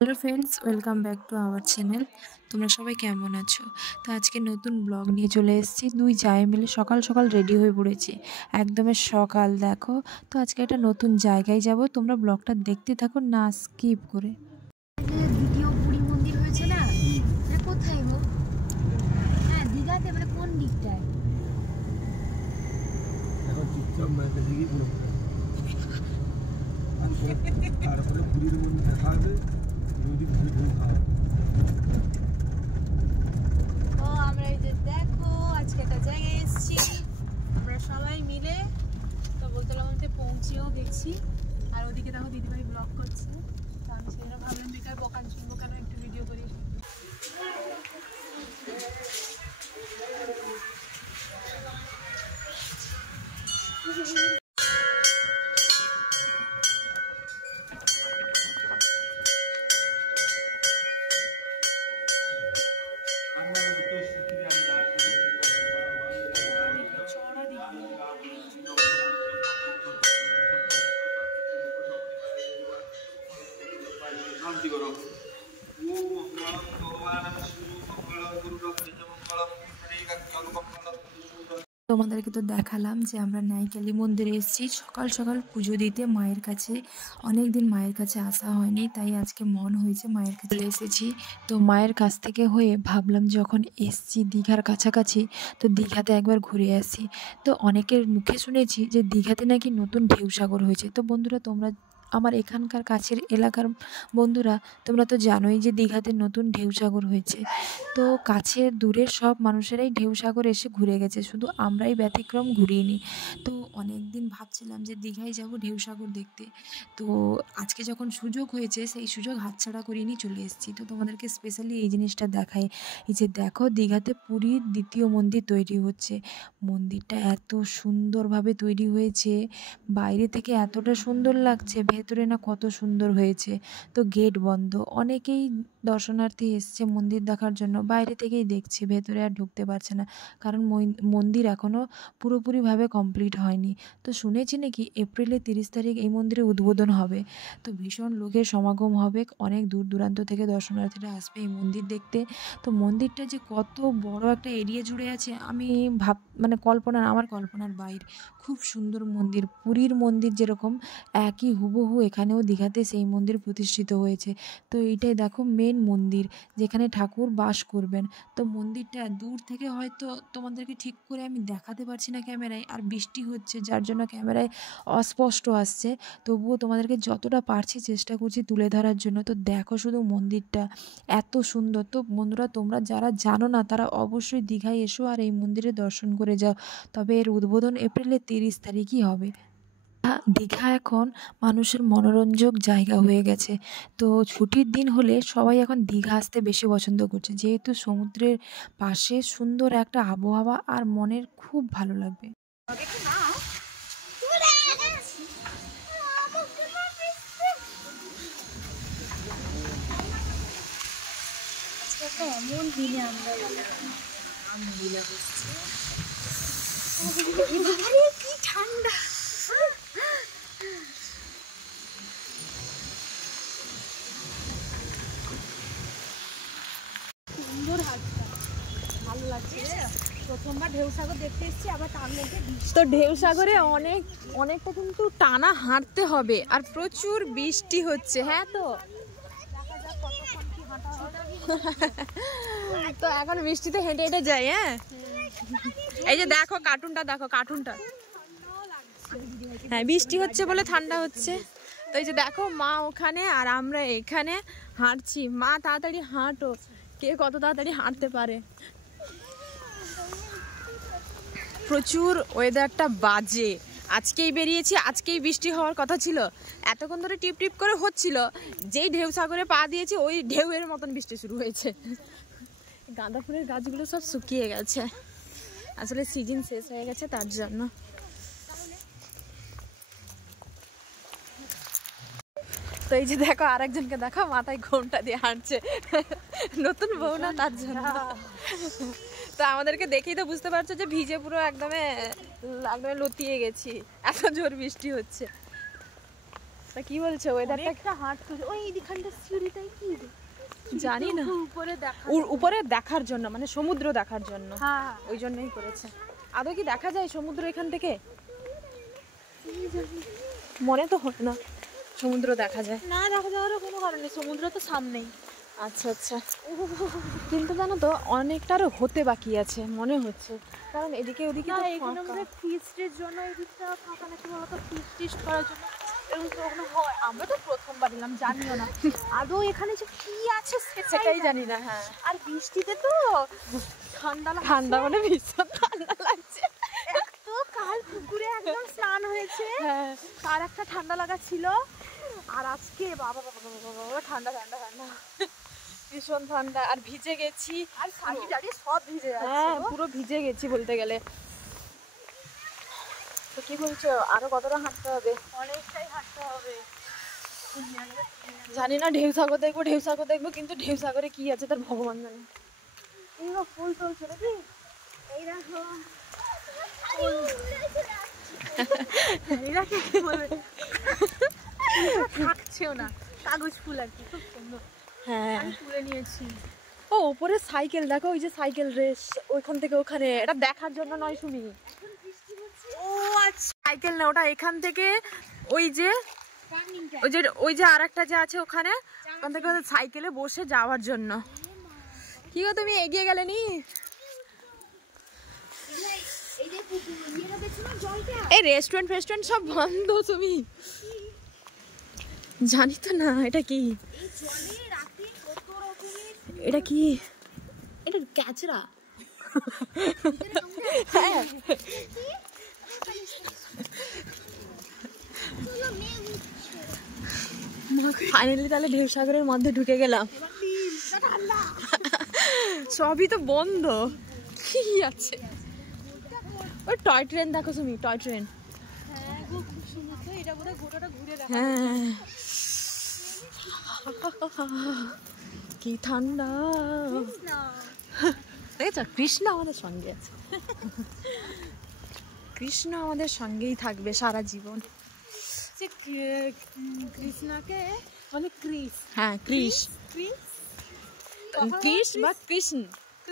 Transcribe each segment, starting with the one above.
Hello friends, welcome back to our channel. তোমরা সবাই কেমন আছো? তো আজকে নতুন ব্লগ নিয়ে চলে এসেছি। দুই জায়ে মিলে সকাল সকাল রেডি হয়ে পড়েছি, একদমই সকাল। দেখো, তো আজকে একটা নতুন জায়গায় যাব। তোমরা ব্লগটা দেখতে থাকো, না স্কিপ করে। দ্বিতীয় পুরী মন্দির হয়েছে না, এটা কোথায় গো? হ্যাঁ, দীঘাতে, মানে কোন দিকটায়? এখন চুপচাপ মায়ের কাছে গিয়ে পুরো তারপরে পুরীর মন্দির দেখা হবে, যদি ঘুরে ঘুরে খাওয়া। ও আমরা এই যে দেখো আজকে একটা জায়গায় এসেছি আমরা সবাই মিলে। তো বলতলা বলতে পৌঁছেও গেছি, আর ওদিকে দেখো দিদিভাই ব্লগ করছে। তো আমি সেটা ভাবলাম বেকার বকান শুনবো কেন, একটু ভিডিও করি। তোমাদেরকে তো দেখালাম যে আমরা নাইকালি মন্দিরে এসেছি সকাল সকাল পুজো দিতে মায়ের কাছে। অনেক দিন মায়ের কাছে আসা হয়নি, তাই আজকে মন হয়েছে মায়ের কাছে এসেছি। তো মায়ের কাছ থেকে হয়ে ভাবলাম যখন এসছি দীঘার কাছাকাছি, তো দীঘাতে একবার ঘুরে আসি। তো অনেকের মুখে শুনেছি যে দীঘাতে নাকি নতুন ঢেউসাগর হয়েছে। তো বন্ধুরা, তোমরা আমার এখানকার কাছের এলাকার বন্ধুরা, তোমরা তো জানোই যে দীঘাতে নতুন ঢেউসাগর হয়েছে। তো কাছের দূরের সব মানুষেরাই ঢেউসাগর এসে ঘুরে গেছে, শুধু আমরাই ব্যতিক্রম ঘুরিনি। তো অনেক দিন ভাবছিলাম যে দীঘায় যাব ঢেউসাগর দেখতে। তো আজকে যখন সুযোগ হয়েছে, সেই সুযোগ হাতছাড়া করিনি, চলে এসেছি। তো তোমাদেরকে স্পেশালি এই জিনিসটা দেখাই। এই যে দেখো, দীঘাতে পুরীর দ্বিতীয় মন্দির তৈরি হচ্ছে। মন্দিরটা এত সুন্দরভাবে তৈরি হয়েছে, বাইরে থেকে এতটা সুন্দর লাগছে, ভেতরে না কত সুন্দর হয়েছে। তো গেট বন্ধ, অনেকেই দর্শনার্থী এসছে মন্দির দেখার জন্য, বাইরে থেকেই দেখছে, ভেতরে আর ঢুকতে পারছে না, কারণ মন্দির এখনও পুরোপুরিভাবে কমপ্লিট হয়নি। তো শুনেছি নাকি এপ্রিলের 30 তারিখ এই মন্দিরে উদ্বোধন হবে। তো ভীষণ লোকের সমাগম হবে, অনেক দূর দূরান্ত থেকে দর্শনার্থীরা আসবে এই মন্দির দেখতে। তো মন্দিরটা যে কত বড় একটা এরিয়া জুড়ে আছে, আমি মানে আমার কল্পনার বাইরে। খুব সুন্দর মন্দির, পুরীর মন্দির যেরকম একই হুবহু এখানেও দীঘাতে সেই মন্দির প্রতিষ্ঠিত হয়েছে। তো এইটাই দেখো মেন মন্দির, যেখানে ঠাকুর বাস করবেন। তো মন্দিরটা দূর থেকে হয়তো তোমাদেরকে ঠিক করে আমি দেখাতে পারছি না ক্যামেরায়, আর বৃষ্টি হচ্ছে যার জন্য ক্যামেরায় অস্পষ্ট আসছে। তবুও তোমাদেরকে যতটা পারছি চেষ্টা করছি তুলে ধরার জন্য। তো দেখো শুধু মন্দিরটা এত সুন্দর। তো বন্ধুরা, তোমরা যারা জানো না তারা অবশ্যই দীঘায় এসো আর এই মন্দিরে দর্শন করে যাও। তবে এর উদ্বোধন এপ্রিলের 30 তারিখই হবে। দীঘা এখন মানুষের মনোরঞ্জক জায়গা হয়ে গেছে। তো ছুটির দিন হলে সবাই এখন দীঘা আসতে বেশি পছন্দ করছে, যেহেতু সমুদ্রের পাশে সুন্দর একটা আবহাওয়া, আর মনের খুব ভালো লাগবে। এমন দিনে আমরা কি ঠান্ডা! সুন্দর হাতটা, ভালো লাগছে। প্রথমবার ঢেউসাগর দেখতে এসেছি, আবার তার মধ্যে তো ঢেউসাগরে অনেকটা কিন্তু টানা হাঁটতে হবে, আর প্রচুর বৃষ্টি হচ্ছে। হ্যাঁ, তো তো এখন বৃষ্টিতে হেঁটে হেঁটে যাই। হ্যাঁ, এই যে দেখো কার্টুনটা। হ্যাঁ, বৃষ্টি হচ্ছে বলে ঠান্ডা হচ্ছে। তো এই যে দেখো মা ওখানে আর আমরা এখানে হাঁটছি। মা তাড়াতাড়ি হাঁটো, কে কত তাড়াতাড়ি হাঁটতে পারে। প্রচুর ওয়েদারটা বাজে, আজকেই বেরিয়েছি, আজকেই বৃষ্টি হওয়ার কথা ছিল। এতক্ষণ ধরে টিপ টিপ করে হচ্ছিল, যেই ঢেউসাগরে পা দিয়েছি ওই ঢেউয়ের মতন বৃষ্টি শুরু হয়েছে। গাঁদা ফুলের গাছগুলো সব শুকিয়ে গেছে, আসলে সিজন শেষ হয়ে গেছে তার জন্য। তো এই যে দেখো আরেকজনকে দেখো, মাথায় ঘোমটা দিয়ে হাঁটছে, নতুন বউ না তার জন্য। তো আমাদেরকে দেখেই তো বুঝতে পারছো যে ভিজে পুরো একদমে লতিয়ে গেছি, এত জোর বৃষ্টি হচ্ছে। তা কি বলছো, ওয়েদারটা একটা হাঁটতে, ওই দিখানটা সিঁড়িটাই কি জানি না, উপরে দেখার জন্য, মানে সমুদ্র দেখার জন্য, ওই জন্যই করেছে। আদৌ কি দেখা যায় সমুদ্র এখান থেকে? মনে তো হয় না সমুদ্র দেখা যায়। না, দেখা যাওয়ার কোনো কারণ নেই, সমুদ্র তো সামনেই। আচ্ছা আচ্ছা, কিন্তু জানো তো অনেকটা আরো হতে বাকি আছে মনে হচ্ছে, কারণ এদিকে ওদিকে তো এখানে ফাঁকা। ফিস্টের জন্য এদিকটা ফাঁকা নাকি বলতো, ফিস্ট করার জন্য এরকম তো হয়। আমরা তো প্রথমবার এলাম, জানিও না আদৌ এখানে যে কি আছে সেটাই জানি না। হ্যাঁ, আর বৃষ্টিতে তো ঠান্ডা মানে ভীষণ ঠান্ডা লাগছে। তো কাল পুকুরে একদম স্নান হয়েছে, হ্যাঁ, তার একটা ঠান্ডা লাগা ছিল, আর আজকে বাবা বাবা বাবা বাবা ঠান্ডা ঠান্ডা ঠান্ডা, ভীষণ ঠান্ডা, আর ভিজে গেছি, আর শাড়ি টাড়ি সব ভিজে যাচ্ছে। হ্যাঁ পুরো ভিজে গেছি বলতে গেলে। তো কি বলছো, আরো কতটা হাঁটতে হবে? অনেকটাই হাঁটতে হবে। জানি না, ঢেউ সাগর দেখবো, কিন্তু ঢেউ সাগরে কি আছে তার ভগবান জানে। এই ফুল তুলছে নাকি, এই দেখো এরাকে কি বলবে, থাকছেও না, কাগজ ফুল আর কি, খুব সুন্দর। হ্যাঁ, আমি তুলে নিয়েছি। ও উপরে সাইকেল দেখো, ওই যে সাইকেল রেস ওইখান থেকে ওখানে, এটা দেখার জন্য নয় সুমি। ও আচ্ছা, সাইকেল না ওটা, এখান থেকে ওই যে আরেকটা যে আছে ওখানে, ওখান থেকে সাইকেলে বসে যাওয়ার জন্য। কি গো তুমি এগিয়ে গেলে নি? এই রেস্টুরেন্ট সব বন্ধ তুমি, জানি তো না এটা কি, এটা কি, এটা ক্যাচরা। হ্যাঁ, ফাইনালি তাহলে ঢেউ সাগরের মধ্যে ঢুকে গেলাম। সবই তো বন্ধ, কি আছে? ওই টয় ট্রেন দেখো তুমি, টয় ট্রেন। হ্যাঁ গো খুব সুন্দর তো, এটা বোধহয় গোটাটা ঘুরে দেখা। হ্যাঁ, কি ঠান্ডা। দেখেছো, কৃষ্ণ আমাদের সঙ্গে আছে, কৃষ্ণ আমাদের সঙ্গেই থাকবে সারা জীবন। কৃষ্ণাকে বলে ক্রিস। হ্যাঁ, কৃষ কৃষ বা কৃষ্ণ,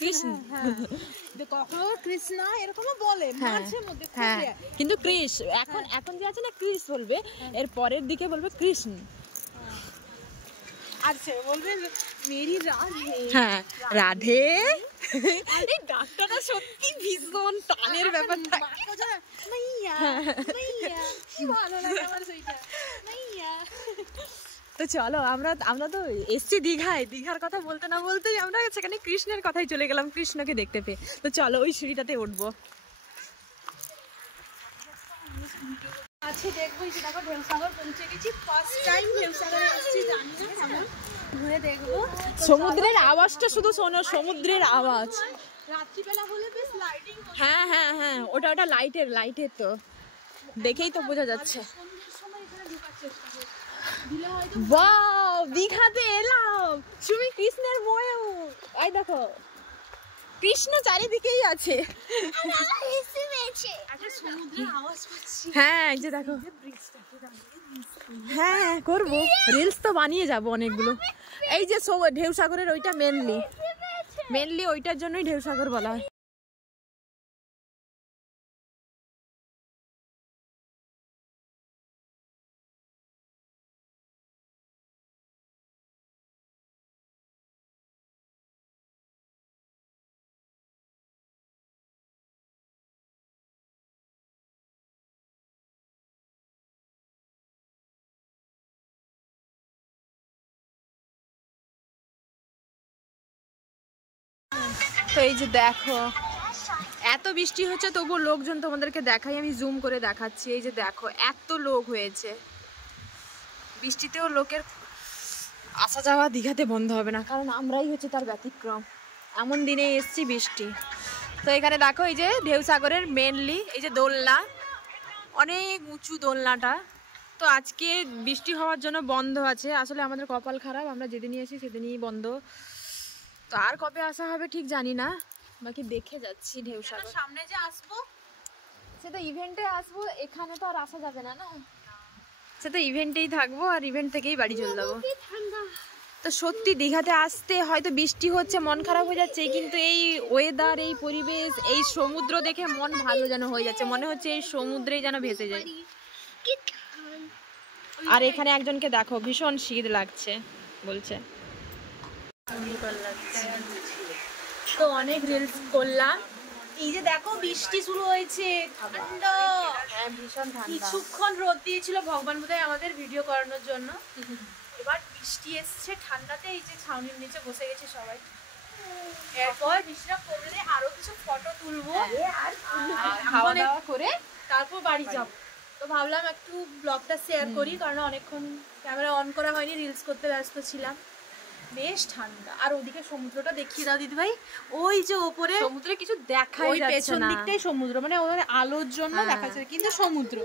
কৃষ্ণ। কখনো কৃষ্ণা এরকমও বলে মাঝে মধ্যে। হ্যাঁ, কিন্তু কৃষ এখন যে আছে না, কৃষ বলবে, এর পরের দিকে বলবে কৃষ্ণ। আচ্ছা বলবে মেরি রাধে। হ্যাঁ, রাধে। এই ডাক্তারটা সত্যি ভীষণ টানের ব্যাপারটা। মাইয়া মাইয়া, কি ভালো লাগে আমার সেইটা, মাইয়া। তো চলো, আমরা তো এসছি দীঘার কথা বলতে না বলতেই আমরা সেখানে কৃষ্ণের কথাই চলে গেলাম, কৃষ্ণকে দেখতে পেয়ে। তো চলো ওই সিঁড়িটাতে উঠবো। আছে দেখবো, এই যে দেখো ঢেউসাগর পৌঁছে গেছি, ফার্স্ট টাইম ঢেউসাগরে এসেছি, জানি না কেমন, ঘুরে দেখবো। সমুদ্রের আওয়াজটা শুধু শোনো, সমুদ্রের আওয়াজ। রাত্রিবেলা হলে বেশ লাইটিং হবে। হ্যাঁ হ্যাঁ হ্যাঁ, ওটা লাইটের তো দেখেই তো বোঝা যাচ্ছে। সন্ধ্যের সময় এখানে ঢোকার চেষ্টা করবো, দিলে হয়তো। ওয়াও, দীঘাতে এলাম, তুমি কৃষ্ণের ময়ূর, এই দেখো কৃষ্ণ চারিদিকেই আছে। একটা সমুদ্রের আওয়াজ পাচ্ছি। হ্যাঁ, এই যে দেখো, হ্যাঁ করবো, রিলস তো বানিয়ে যাবো অনেকগুলো। এই যে ঢেউ সাগরের ওইটা মেনলি ওইটার জন্যই ঢেউ সাগর বলা হয়। তো এই যে দেখো, এত বৃষ্টি হচ্ছে তবুও লোকজন তোমাদেরকে দেখাই, আমি জুম করে দেখাচ্ছি। এই যে দেখো, এত লোক হয়েছে, বৃষ্টিতেও লোকের আসা যাওয়া দীঘাতে বন্ধ হবে না, কারণ আমরাই হচ্ছে তার ব্যতিক্রম। এমন দিনে এসছি বৃষ্টি। তো এখানে দেখো, এই যে ঢেউ সাগরের মেনলি এই যে দোলনা, অনেক উঁচু দোলনাটা। তো আজকে বৃষ্টি হওয়ার জন্য বন্ধ আছে। আসলে আমাদের কপাল খারাপ, আমরা যেদিনই এসি সেদিনই বন্ধ। তো আর কবে আসা হবে ঠিক জানি না, বাকি দেখে যাচ্ছি ঢেউ সাগর। সামনে যে আসবো, সে তো ইভেন্টে আসবো, এখানে তো আর আসা যাবে না, না সে তো ইভেন্টেই থাকবো, আর ইভেন্ট থেকেই বাড়ি চলে যাবো। তো সত্যি দীঘাতে আসতে হয়তো বৃষ্টি হচ্ছে, মন খারাপ হয়ে যাচ্ছে, কিন্তু এই ওয়েদার, এই পরিবেশ, এই সমুদ্র দেখে মন ভালো যেন হয়ে যাচ্ছে, মনে হচ্ছে এই সমুদ্রেই যেন ভেসে যায়। আর এখানে একজনকে দেখো ভীষণ শীত লাগছে বলছে। তো অনেক রিলস করলাম, এই যে দেখো বৃষ্টি শুরু হয়েছে, ঠান্ডা, ভীষণ ঠান্ডা। কিছুক্ষণ রোদ দিয়েছিল ভগবান বোধহয় আমাদের ভিডিও করানোর জন্য, এবার বৃষ্টি এসছে ঠান্ডাতে, এই যে ছাউনির নিচে বসে গেছি সবাই। এরপর বৃষ্টিটা কমলে আরো কিছু ফটো তুলবো আর খাওয়া দাওয়া করে তারপর বাড়ি যাব। তো ভাবলাম একটু ব্লগটা শেয়ার করি, কারণ অনেকক্ষণ ক্যামেরা অন করা হয়নি, রিলস করতে ব্যস্ত ছিলাম। বেশ ঠান্ডা। আর ওদিকে সমুদ্রটা দেখিয়ে দাও দিদি ভাই, ওই যে ওপরে সমুদ্রে কিছু দেখাই ওই যাচ্ছে পেছন না। দিকটাই সমুদ্র, মানে ওর আলোর জন্য দেখা যাচ্ছে কিন্তু সমুদ্র।